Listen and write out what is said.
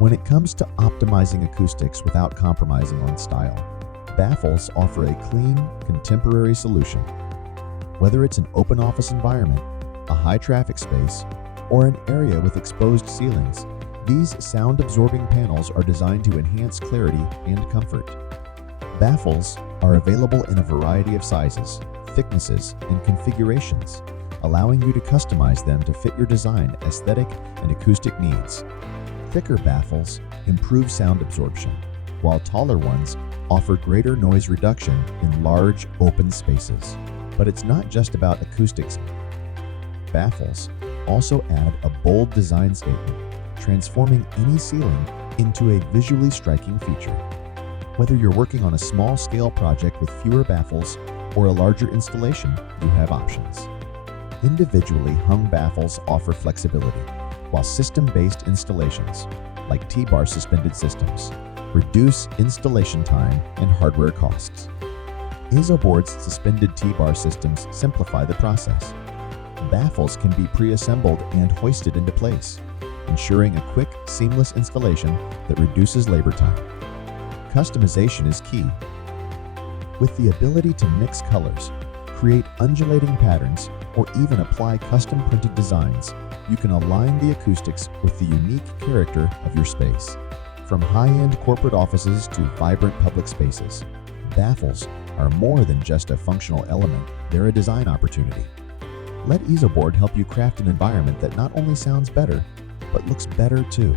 When it comes to optimizing acoustics without compromising on style, Baffles offer a clean, contemporary solution. Whether it's an open office environment, a high-traffic space, or an area with exposed ceilings, these sound-absorbing panels are designed to enhance clarity and comfort. Baffles are available in a variety of sizes, thicknesses, and configurations, allowing you to customize them to fit your design, aesthetic, and acoustic needs. Thicker baffles improve sound absorption, while taller ones offer greater noise reduction in large, open spaces. But it's not just about acoustics. Baffles also add a bold design statement, transforming any ceiling into a visually striking feature. Whether you're working on a small-scale project with fewer baffles or a larger installation, you have options. Individually hung baffles offer flexibility, while system-based installations, like T-bar suspended systems, reduce installation time and hardware costs. Isoboard's suspended T-bar systems simplify the process. Baffles can be pre-assembled and hoisted into place, ensuring a quick, seamless installation that reduces labor time. Customization is key. With the ability to mix colors, create undulating patterns, or even apply custom-printed designs, you can align the acoustics with the unique character of your space. From high-end corporate offices to vibrant public spaces, baffles are more than just a functional element, they're a design opportunity. Let Isoboard help you craft an environment that not only sounds better, but looks better too.